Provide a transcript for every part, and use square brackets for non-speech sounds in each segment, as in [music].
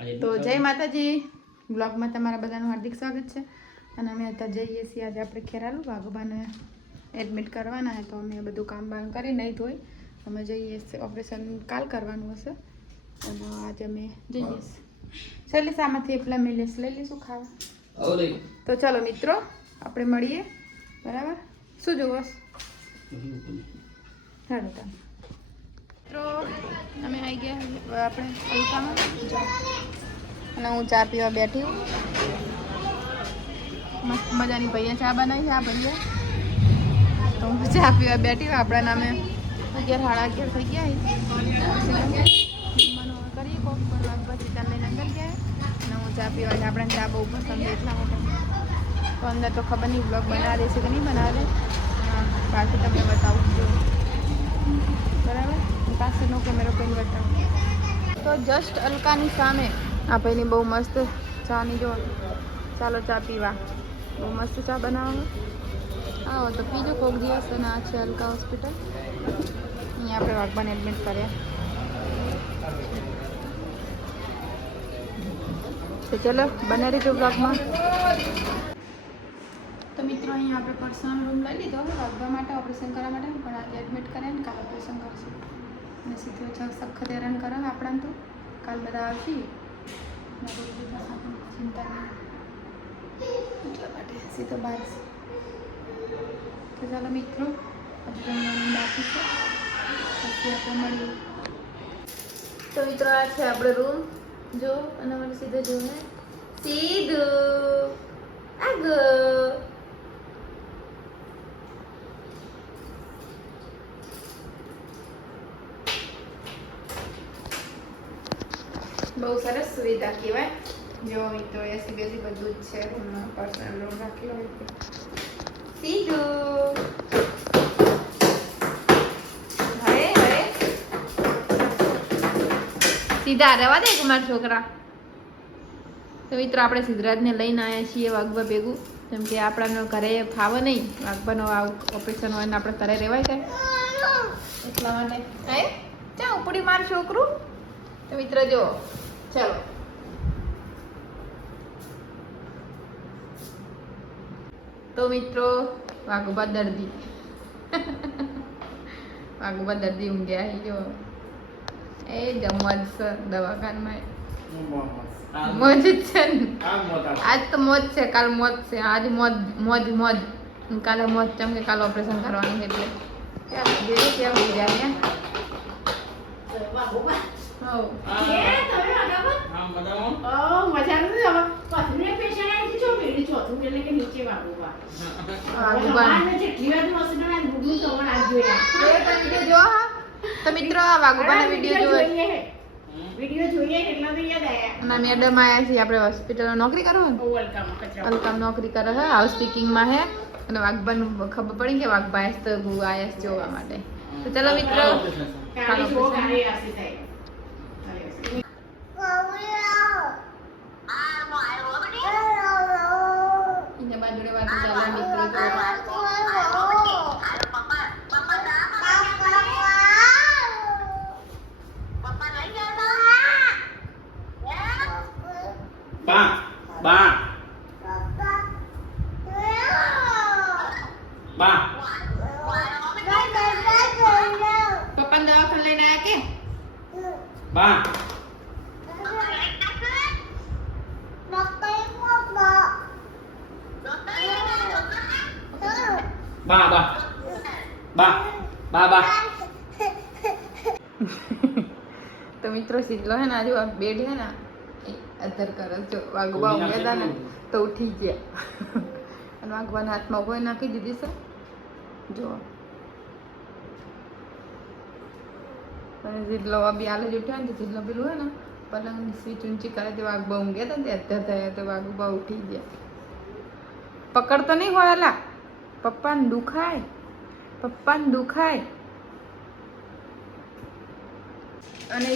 તો જય માતાજી. બ્લોગમાં તમારા બધાનું હાર્દિક સ્વાગત છે. અને અમે અત્યારે જઈએ છીએ આજે આપણે ખેરાલું. વાઘબાને એડમિટ કરવાના હે તો અમે બધું કામ બામ કરી નહીં ધોઈ. અમે જઈએ છીએ ઓપરેશન કાલ કરવાનું હશે. અને આજે અમે જઈએ છીએ. ચાલી આમાંથી એટલા મેલેસ લઈ લઈશું ખાવા. તો ચાલો મિત્રો આપણે મળીએ. બરાબર? શું જુઓ? સારું તમે મિત્રો અમે આવી ગયા આપણે હલકામાં. અને હું ચા પીવા બેઠી હું મસ્ત મજાની ભૈયા ચા બનાવી છે આ ભૈયા તો હું ચા પીવા બેઠી હું આપણા નામે અગિયાર સાડા અગિયાર થઈ ગયા છે જમવાનું હવે કરીએ કોક પણ પછી ચાલ લઈને અંદર ગયા અને હું ચા પીવા છે આપણને ચા બહુ પસંદ છે એટલા માટે. તો અંદર તો ખબર નહીં બ્લોગ બનાવે છે કે નહીં બનાવે હા બાકી તમને બતાવું છું. બરાબર? પાસેનો કેમેરો પેન બતાવું. તો જસ્ટ અલકાની સામે આ ભાઈની બહુ મસ્ત ચાની જો ચાલો ચા પીવા. બહુ મસ્ત ચા બનાવો. આવો તો પીજો કોક દિવસ અને આ છે અલકા હોસ્પિટલ. અહીંયા આપણે વાઘબાને એડમિટ કર્યા. તો ચલો, બને રહીજો બ્લોગમાં તો મિત્રો, અહીંયા આપણે પર્સનલ રૂમ લઈ લીધો. વાગવા માટે ઓપરેશન કરવા માટે. પણ આજે એડમિટ કર્યા ને, કાલે ઓપરેશન કરશું. અને સીધું સખત હેરાન કરે આપણાને તો. કાલ બધા આવશે. ને બધું આપણને ચિંતા નહીં એટલા માટે સીધો બહાર તો ચાલો મિત્રો હજુ જમવાનું બાકી છે પછી આપણે મળીએ તો મિત્રો આ છે આપણો રૂમ જો અને મને સીધો જો ને સીધું. આગળ. બહુ સરસ સુવિધા કહેવાય જો તો એસી બેસી બધું જ છે રૂમમાં પર્સનલ રૂમ રાખેલો હોય સીધું રહેવા દે કુમાર છોકરા તો મિત્રો આપણે સિદ્ધરાજને લઈને આવ્યા છીએ વાઘબા ભેગું કેમ કે આપણાનો ઘરે ફાવે નહીં વાઘબાનો ઓપરેશન હોય ને આપણે ઘરે રહેવાય કાંઈ એટલા માટે હે ચા ઉપડી માર છોકરું તો મિત્ર જો ચલો તો મિત્રો વાઘુબા દર્દી વાઘુબા દર્દી ઊંઘ્યા હી જો એ જમવા જ છે દવાખાનામાં મોજ જ છે ને આજ તો મોજ છે કાલ મોજ છે આજ મોજ મોજ મોજ અને કાલે મોજ ચમ કે કાલે ઓપરેશન કરવાનું છે એટલે ક્યાં જેવી ક્યાં હોઈ જાય ને હો એ જો હા. તો મિત્રો આ વાઘુબાના વીડિયો જોવે. વીડિયો જોઈએ એટલા તો યાદ આયા. અને મેડમ આયા છે આપણે હોસ્પિટલમાં નોકરી કરો ને? વેલકમ નોકરી કરે હે હાઉસ સ્પીકિંગમાં હે. અને વાઘબન ખબર પડી કે વાઘબા આયસ તો હું આયસ જોવા માટે. તો ચલો મિત્રો. કાલે જો કાલે આસી થાય કાલે આસી. એને બાજુડે વાત ચાલે મિત્રો જો બા બા. બા. પપ્પાને દવાખાને લઈને આયા કે? બા. બા બા. બા બા બા. તો મિત્રો સીધલો હે ને આજુ આ બેડ હે ને અધર કરે જો વાઘબા હતા ને તો ઉઠી ગયા. અને વાઘબાના હાથમાં કોઈ નાખી દીધી છે. જો અને સીધલો બી આલે જ ઉઠ્યા ને જેટલો પેલું હે ને પલંગની સ્વીચ ઊંચી કરે તે વાઘબા ઊંઘ્યા હતા ને તે અધર થયા તો વાઘબા ઉઠી ગયા. પકડતો નહીં હોય એલા પપ્પાને દુખાય. પપ્પાને દુખાય. અને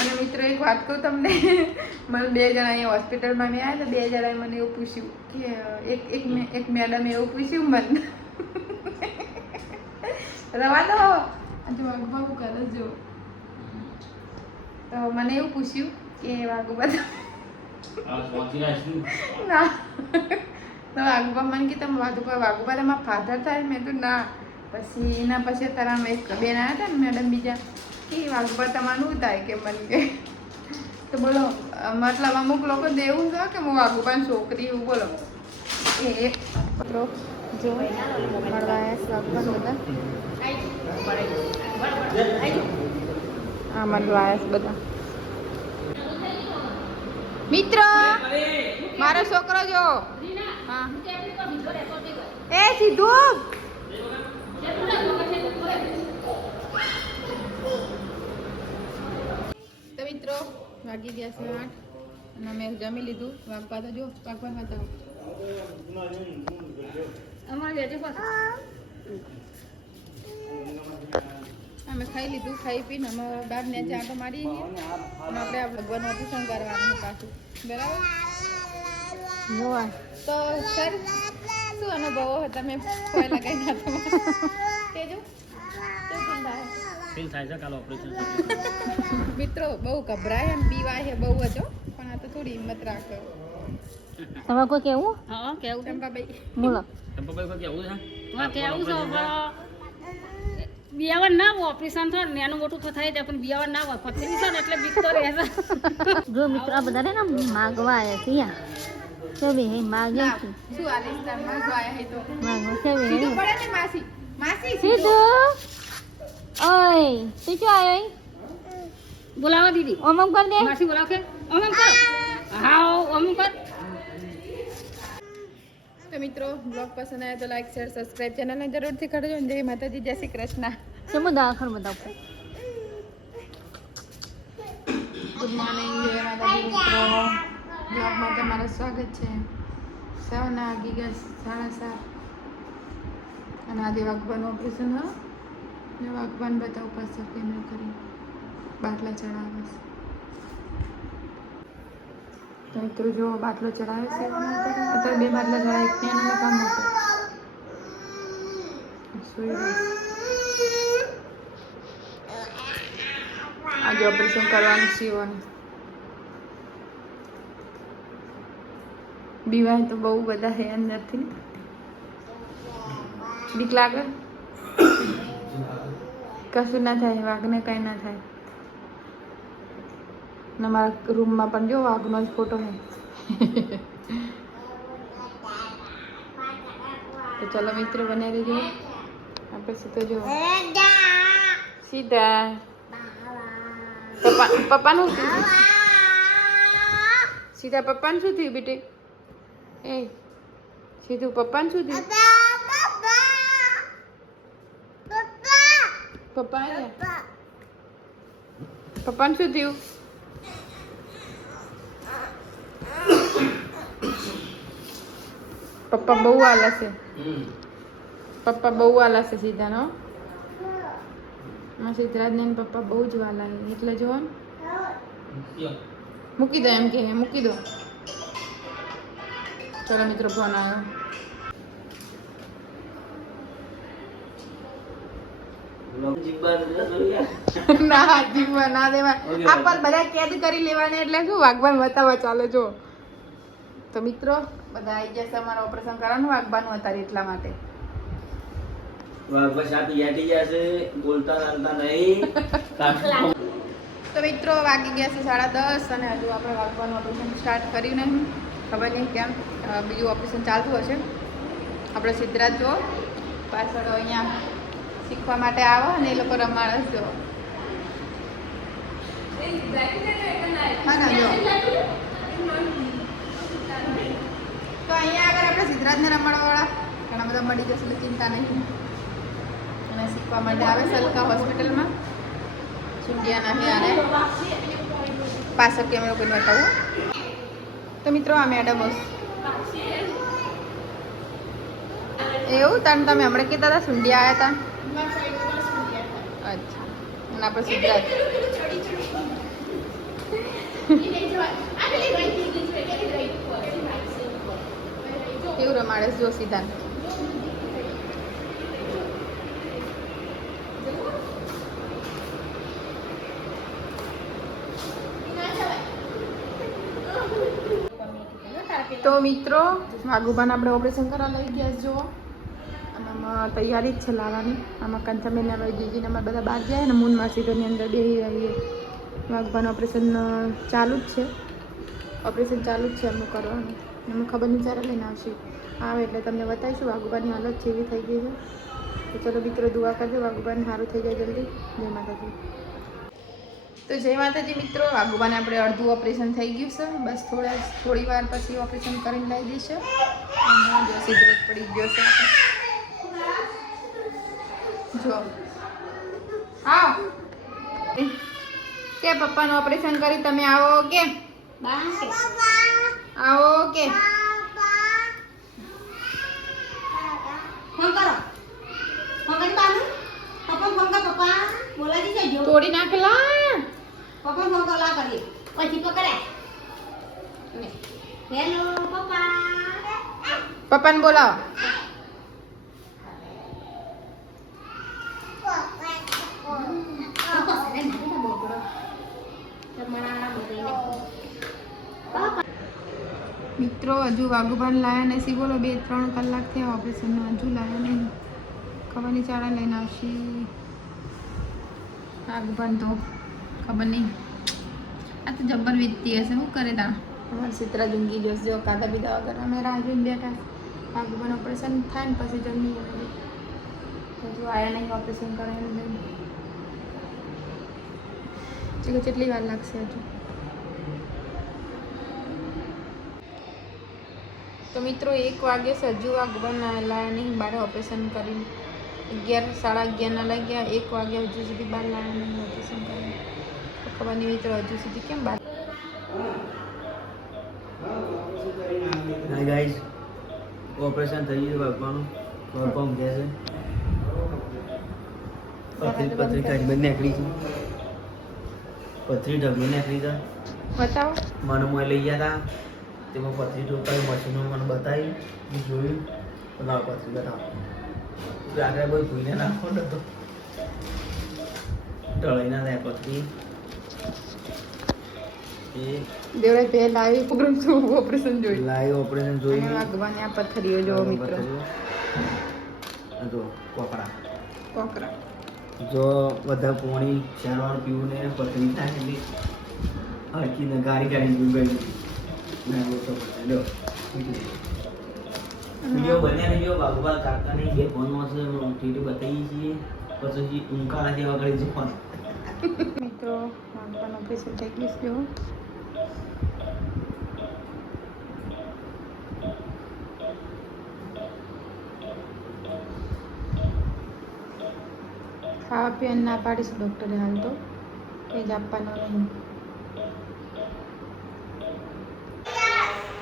અને મિત્રો એક વાત કહું તમને? [laughs] મને બે જણા અહીંયા હોસ્પિટલમાં મેં આવ્યા તો બે જણાએ મને એવું પૂછ્યું કે એક એક મે- એક મેડમે એવું પૂછ્યું મને. [laughs] રવા દો. આજે વાઘબાબુ કરે જો. તો મને એવું પૂછ્યું કે વાઘુબા. ના. તો વાઘુબા મને કે તમે વાઘુબા વાઘુબા તમારા ફાધર થાય? મેં તો ના. પછી એના પછી તારા એક બેન આવ્યા હતા ને મેડમ બીજા. કે વાઘુબા તમારું થાય કે મને કે. તો બોલો મતલબ અમુક લોકો દેવું છે કે હું વાઘુબાની છોકરી એવું બોલો. એ પત્રો જો મળવા આવ્યા બધા હા મળવા આવ્યા બધા. મિત્ર મારો છોકરો જો. હા. એ સીધું તો મિત્રો વાગી ગયા છે આઠ. અને અમે જમી લીધું. વાગવા તો જો વાગવા હતા અમે ખાઈ લીધું ખાઈ પીને અમે બહાર ને ચાટો મારી અને આપણે આ ભગવાનનું અભિષેક કરવાનું પાછું. બરાબર? તો સર શું અનુભવો હતા? મેં કોઈ લગાવી ના કેજો શું ફીલ થાય ફીલ થાય છે કાલ ઓપરેશન [laughs] મિત્રો બહુ ગભરાય અને બીવાય છે બહુ જ પણ આ તો થોડી હિંમત રાખો. તમારે કોઈ કેવું હા કેવું ચંપાભાઈ. બોલો. ચંપાભાઈ કોઈ કેવું છે? હા કેવું છે બિયાવર ના હોય ઓપરેશન થાય નાનું મોટું તો થાય જાય પણ બિયાવર ના હોય. પથરી છે ને એટલે બીક તો રહે છે. જો મિત્રો આ બધા ને માગવા આવ્યા છે યા. છે બે હે માગે છે. શું આ વિસ્તારમાં શું હે તો? માગવા છે બે પડે ને માસી. માસી સીધું. ઓય તું શું આવ્યો બોલાવો દીદી. ઓમ ઓમ કર દે. માસી બોલાવ કે ઓમ કર. હા ઓમ કર. તો મિત્રો બ્લોગ પસંદ આવે તો લાઈક શેર સબસ્ક્રાઇબ ચેનલને જરૂરથી કરજો. જય માતાજી જય શ્રી કૃષ્ણ. ચમુ દાખર બતાવ ગુડ મોર્નિંગ જય માતાજી મિત્રો. બ્લોગમાં તમારું સ્વાગત છે. સવારના વાગી ગયા સાડા સાત. અને આજે વાઘબાનું ઓપરેશન હા? ને ભગવાન બતાવું ઉપાસ કેમેરો કરી? બાટલા ચડાવે છે. તો મિત્રો જો બાટલો ચડાવે છે અત્યારે બે બાટલા ચડાવે, એક એનું કામ હતું આજે ઓપરેશન કરવાનું શિવને બીવાય તો બહુ બધા હે અંદરથી બીક લાગે? કશું ના થાય, વાઘને કાંઈ ના થાય. ને મારા રૂમમાં પણ જો વાઘનો જ ફોટો છે તો ચલો મિત્રો બનાવી દેજો આપણે સીધો જો સીધા. પપ્પા પપ્પાનું શું સીધા પપ્પાનું શું થયું બેટે? એ, સીધું પપ્પાનું શું થયું? પપ્પા. પપ્પાને શું થયું? પપ્પા બહુ આલા છે. પપ્પા બહુ વાલા છે સીધાનો માં સિદ્ધરાજને પપ્પા બહુ જ વાલા છે. એટલે જુઓ ને. મૂકી દો એમ કે મૂકી દો. ચલો મિત્રો ફોન આવ્યો. ના જીવવા ના દેવા આ પર બધા કેદ કરી લેવાને એટલે શું વાઘબાન બતાવવા ચાલે જો. તો મિત્રો બધા આવી જશે અમારા ઓપરેશન કરવાનું વાઘબાનું અત્યારે એટલા માટે. બસ આ પીઆટી જશે બોલતા ચાલતા નહીં. [laughs] તો મિત્રો વાગી ગયા છે સાડા દસ અને હજુ આપણે વાગવાનું ઓપરેશન સ્ટાર્ટ કર્યું નહીં. ખબર નહીં કેમ બીજું ઓપરેશન ચાલતું હશે. આપણે સિદ્ધરાજ જો પાછળ અહીંયા શીખવા માટે આવો અને એ લોકો રમાડસ જો. તો અહીંયા આગળ આપણે સિદ્ધરાજને રમાડવાવાળા. ઘણા બધા મળી જશે, એટલે ચિંતા નહીં. અને શીખવા માટે આવે સલકા હોસ્પિટલમાં. સુંડિયાના નહીં આને. પાછળ કેમેરો કરીને બતાવું? તો મિત્રો, આ મેડમ એવું? તને તમે હમણાં કીધા હતા સુંડિયા આવ્યા હતા અચ્છા. અને આપણે સિદ્ધાર્થ કેવું રમાડે જો સિદ્ધાંત તો મિત્રો વાઘુબાને આપણે ઓપરેશન કરવા લઈ ગયા જોવા આમાં તૈયારી જ છે લાવવાની. આમાં કંચનબેન અમે જીજીને અમારે બધા બહાર જાય ને મૂન માસીની અંદર બેસી રહીએ. વાઘુબાનું ઓપરેશન ચાલુ જ છે. ઓપરેશન ચાલુ જ છે એમનું કરવાનું. એમને ખબર નહીં ચાલે લઈને આવશે. આવે એટલે તમને બતાવીશું વાઘુબાની હાલત જેવી થઈ ગઈ છે. તો ચલો મિત્રો, દુઆ કરજો વાઘુબાને સારું થઈ જાય જલ્દી. જય માતાજી. તો જય માતાજી મિત્રો વાઘુબાને આપણે અડધું ઓપરેશન થઈ ગયું છે. બસ થોડા, થોડી વાર પછી ઓપરેશન કરીને લઈ દઈશું. અને જો સિગરેટ પડી ગયો છે. જો. આવો કે પપ્પાનું ઓપરેશન કરી તમે આવો કે? આવો કે? તોડી નાખેલા. પપ્પા ફોન કરો લા કરીએ પછી પકડે હેલો પપ્પા. પપ્પાને બોલાવો. મિત્રો, હજુ વાઘુભાન લાયા નથી. બોલો, બે, ત્રણ કલાક થયા ઓપરેશનમાં હજુ લાયા નહીં. ખબર નહીં, ચાળા લઈને આવશે. વાઘુભાન તો ખબર નહીં. આ તો જબ્બર વીતતી હશે. શું કરે તા અમારે સિત્રા જુંગી જોશે. જો કાદા પીધા વગર અમે રાહ જોઈને બેઠા વાઘુભાન ઓપરેશન થાય ને પછી જમી હજુ આવ્યા નહીં ઓપરેશન કરે લઈને કેટલી વાર લાગશે હજુ? તો મિત્રો એક વાગે હજુ વાગવાન લાયા નહીં બારે ઓપરેશન કરીને અગિયાર સાડા અગિયારના લાગ્યા. એક વાગે હજુ સુધી બહાર લાયા નહીં ઓપરેશન કરીને. ખબર નહીં મિત્રો હજુ સુધી કેમ બહાર હાય ગાઈઝ ઓપરેશન થઈ ગયું બાપાનું. કન્ફર્મ કહે છે. પથરી પથરી કાઢી બંને નીકળી છે. પથરી ઢગલી નીકળી છે. બતાવો. મને મોય લઈ ગયા હતા. તેમાં પથરી ટોકાઈ મશીનો મને બતાવી મેં જોયું. તો ના પથરી બતાવો આગળ કોઈ ભૂઈને નાખો ને તો ટળી ના થાય પથરી દેવડે આવી પ્રોગ્રામ ઓપરેશન જોઈ. લાઈવ ઓપરેશન જોઈ. વાગવાને આ પથ્થરીઓ જો મિત્રો. જો કોકરા. જો બધા પોણી ચારવાર પીવું ને પથરી થાય એટલે હરકીને ગાડી ગાડી ગઈ તો વીડિયો બન્યા નહીં બાબુબા કાકાને બે ફોનમાં છે ટીટી બતાવીએ છીએ. પછી ઊંઘાડા જેવા કરી ફોન મિત્રો વાગવાનું ઓપરેશન થઈ ગયું છે ખાવા પીવાનું ના પાડીશ ડૉક્ટરે હાલ તો. એ જ આપવાનો નહીં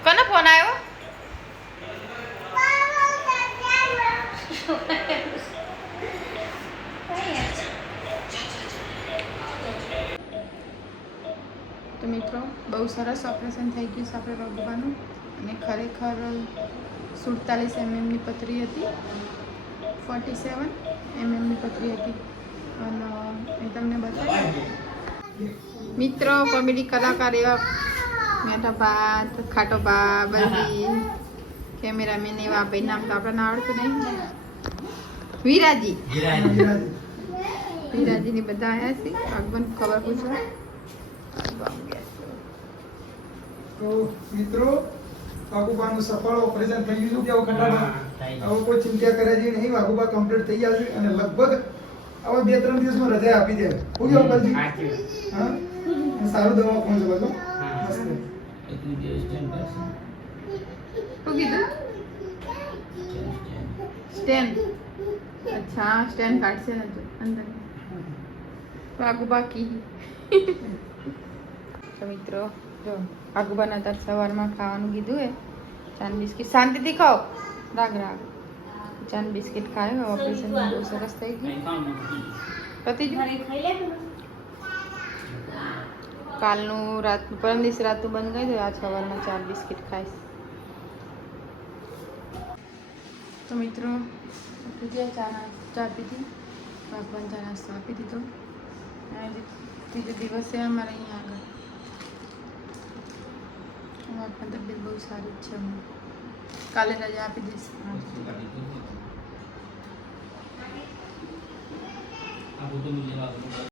કોનો ફોન આવ્યો તો મિત્રો બહુ સરસ ઓપરેશન થઈ ગયું છે આપણે ભગવાનું અને ખરેખર સુડતાલીસ એમએમની પથરી હતી. ફોર્ટી સેવન એમએમની પથરી હતી. અને એ તમને બતાવી મિત્રો કોમેડી કલાકાર એવા મેઠો ભાત ખાટો ભા બધી કેમેરામેન એવા ભાઈ નામ તો આપણને આવડતું નહીં. વિરાજી. વિરાજીની બધા આવ્યા છે. ભગવાન ખબર પૂછો. તો મિત્રો વાઘુબાનું સફળ ઓપરેશન થઈ ગયું કે કેવું ખંડામાં હવે કોઈ ચિંતા કરે છે નહીં વાઘુબા કમ્પ્લીટ થઈ ગયા છે અને લગભગ હવે બે ત્રણ દિવસમાં રજા આપી દે. હું કેવું કરજી હા? સારું દવા પહોંચે બધો સ્ટેન્ડ અચ્છા સ્ટેન્ડ કાઢશે ને અંદર. આગુ કી. તો મિત્રો જો આગુબાના તાર સવારમાં ખાવાનું કીધું એ. ચાન બિસ્કિટ. શાંતિથી ખાઓ. રાગ રાગ. ચાન બિસ્કિટ ખાયો ઓપરેશન બહુ સરસ થઈ ગયું. પતિ કાલનું રાત પરમ દિવસ રાતું બંધ કરી દો આજ સવારમાં ચાર બિસ્કિટ ખાઈશ. તો મિત્રો પીધી ચા ચા પીધી. ભગવાન ચા નાસ્તો આપી દીધો. ત્રીજો દિવસ છે અમારે અહીંયા આગળ. મારી પણ તબિયત બહુ સારી જ છે. કાલે રજા આપી દઈશ